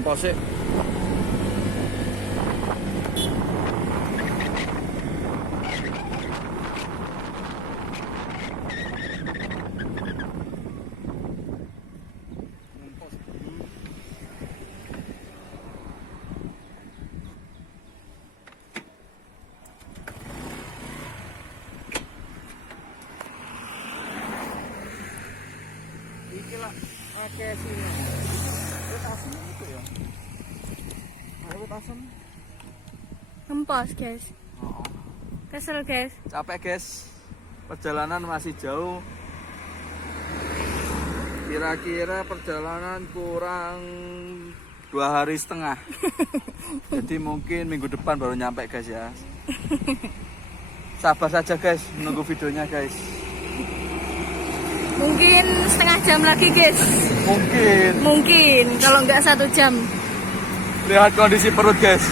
Empos sih. Iki lah akeh sini. Wis asem itu ya. Ayo asem. Empos guys. Oh. Kesel guys. Capek guys. Perjalanan masih jauh. Kira-kira perjalanan kurang 2,5 hari. Jadi mungkin minggu depan baru nyampe guys ya. Sabar saja guys, menunggu videonya guys. Mungkin setengah jam lagi guys. Mungkin kalau nggak 1 jam. Lihat kondisi perut guys.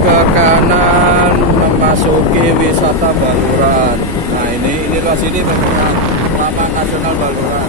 Ke kanan memasuki wisata Baluran. Nah ini ruas ini memang Taman Nasional Baluran.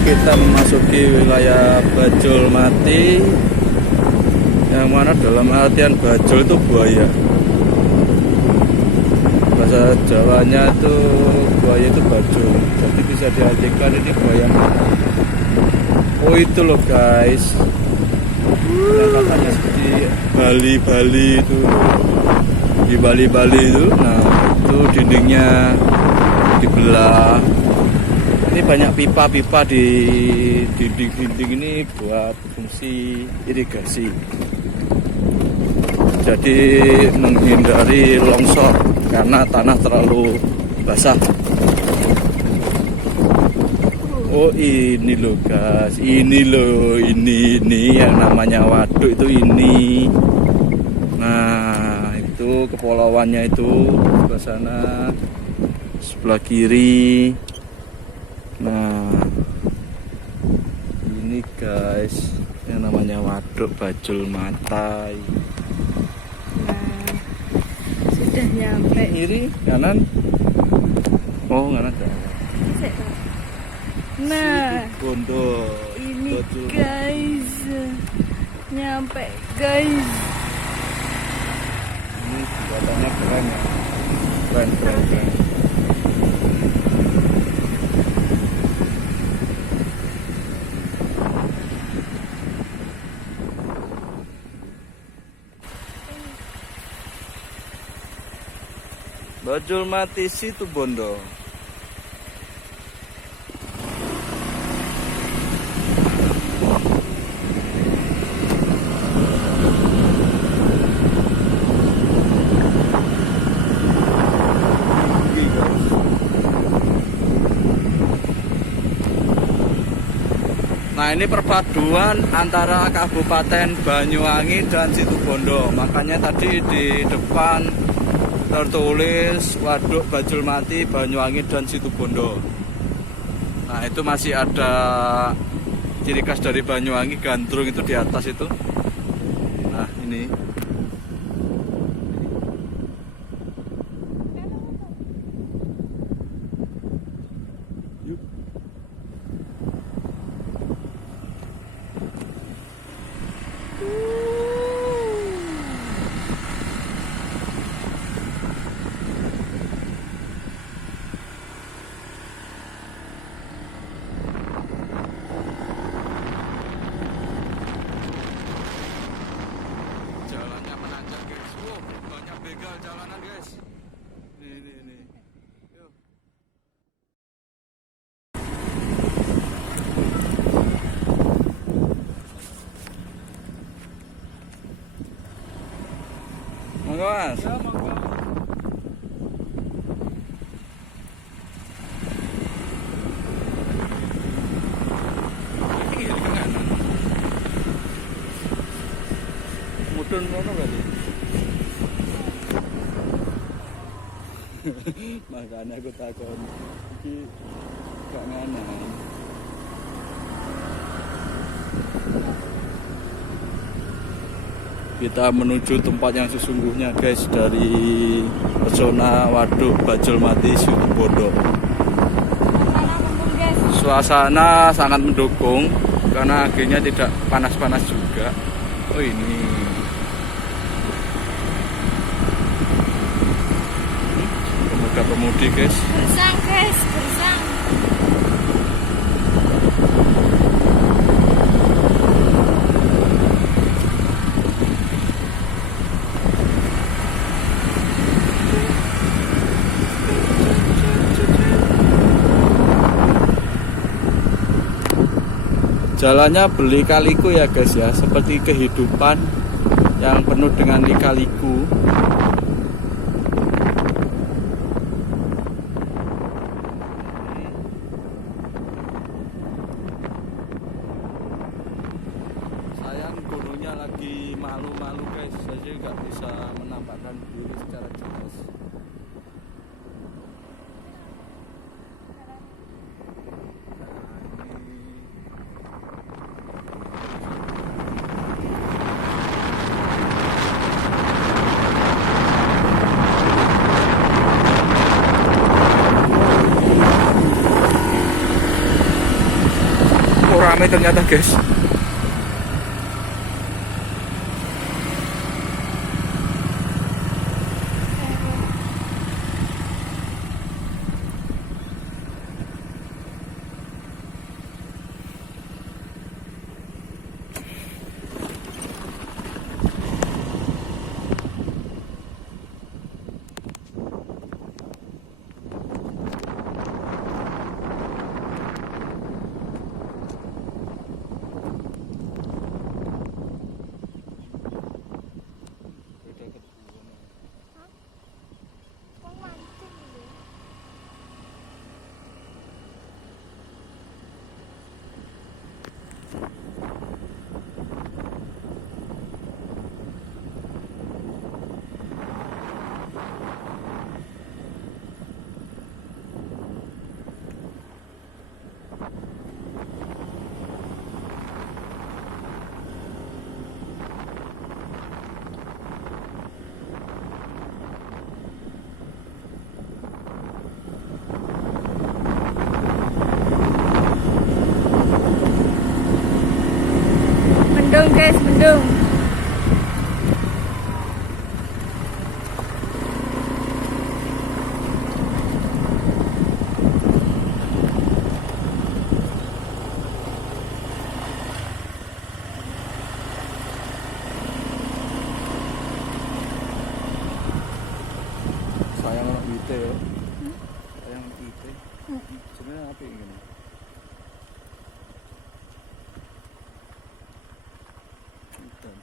Kita memasuki wilayah Bajulmati, yang mana dalam artian bajul itu buaya. Bahasa Jawanya itu buaya itu bajul, jadi bisa diartikan ini buaya mana. Oh itu loh guys, yang katanya seperti Bali itu, di Bali itu, nah itu dindingnya dibelah. Ini banyak pipa-pipa di dinding-dinding ini buat fungsi irigasi. Jadi menghindari longsor karena tanah terlalu basah. Oh ini loh guys, ini yang namanya waduk itu ini. Nah itu kepulauannya itu sebelah sana, sebelah kiri. Nah ini guys yang namanya waduk Bajulmati. Nah sudah nyampe. Kiri kanan. Oh kanan. Nah Bondo ini guys, nyampe guys. Ini jembatannya keren ya, keren. Bajulmati Situbondo. Nah ini perpaduan antara Kabupaten Banyuwangi dan Situbondo. Makanya tadi di depan tertulis Waduk Bajulmati, Banyuwangi dan Situbondo. Nah itu masih ada ciri khas dari Banyuwangi, gandrung itu di atas itu. Nah ini. Yuk. Jalannya menanjak guys. Wow, banyak begal jalanan guys. Nih. Yuk. Monggo Mas. Ya, monggo. Mudun ngono kali. Makanya aku takon iki gak nganan. Kita menuju tempat yang sesungguhnya guys, dari pesona Waduk Bajulmati Situbondo. Suasana sangat mendukung karena akhirnya tidak panas-panas juga. Oh ini pemuda-pemudi guys. Gersang guys, gersang. Jalannya beli-kaliku ya guys ya, seperti kehidupan yang penuh dengan lika-liku. Sayang gunungnya lagi malu-malu guys, jadi nggak bisa menampakkan diri secara jelas. Ramai ternyata guys. Mendung guys, mendung. Sayang anak wite ya. Sayang anak wite. Sebenarnya apa yang gini? Hutan.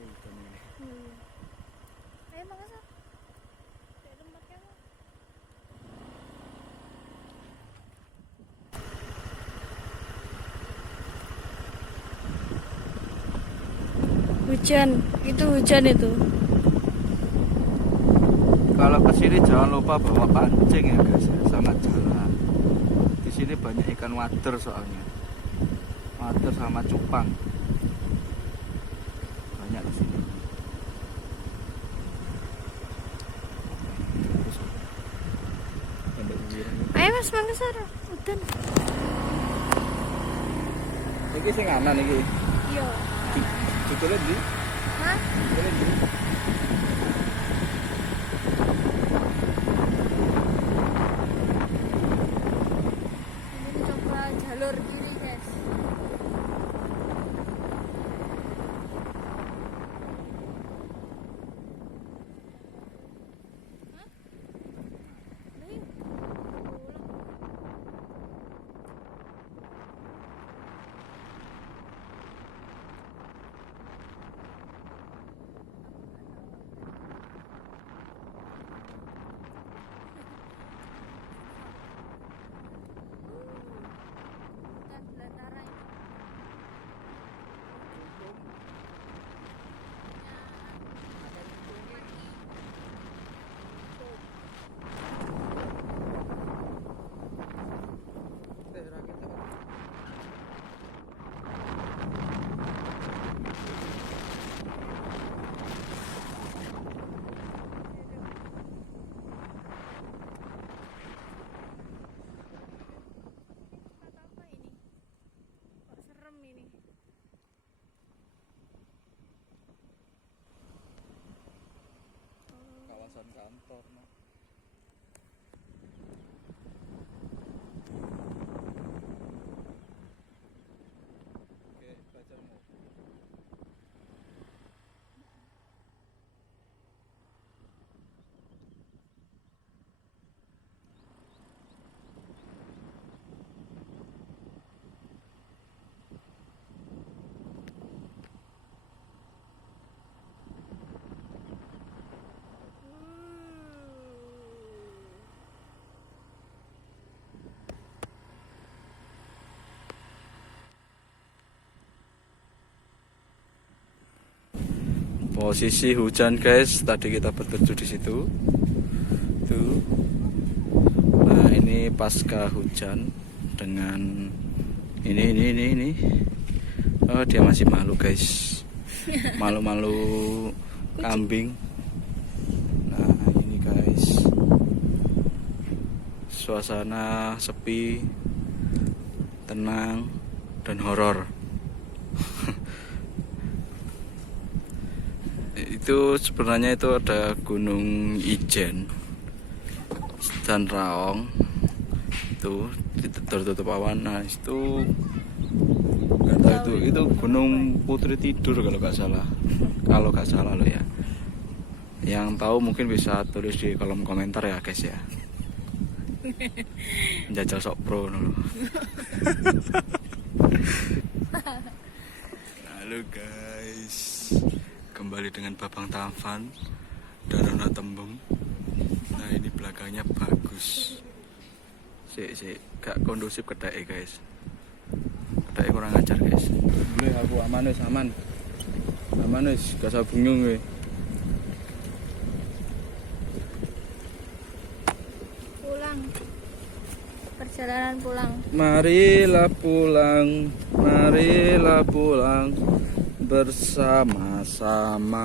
Oh, hutan ini. Ayo makasih. Kayak tempatnya mah. hujan. Itu hujan itu. Kalau ke sini jangan lupa bawa pancing ya guys ya, sama jalan. Di sini banyak ikan wader soalnya. Wader sama cupang. Banyak di sini. Ayo Mas mangga sara. Udan. Iki sing anan iki. Iya. Judulnya di? Hah? Judulnya di? Ini coba jalur kiri, guys. Hah? Nih. Hutan belantara ini. Tempat apa ini? Kok serem ini? Kawasan kantor. Nah. Oke, pacarmu. Posisi hujan guys, tadi kita berteduh di situ. Tuh. Nah, ini pasca hujan dengan ini. Oh, dia masih malu guys. Malu-malu kambing. Nah, ini guys. Suasana sepi, tenang dan horor. Itu sebenarnya itu ada Gunung Ijen dan Raong itu tertutup awan. Nah itu nggak tahu itu Gunung Putri Tidur kalau nggak salah loh ya. Yang tahu mungkin bisa tulis di kolom komentar ya guys ya. Jajal sok pro loh. Halo guys, kembali dengan Babang Tampan dan Rona Tembung. Nah ini belakangnya bagus. Gak kondusif kedai guys. Kedai kurang ajar guys. Boleh aku aman wis, gak usah bingung gue. Pulang. Perjalanan pulang. Marilah pulang bersama-sama.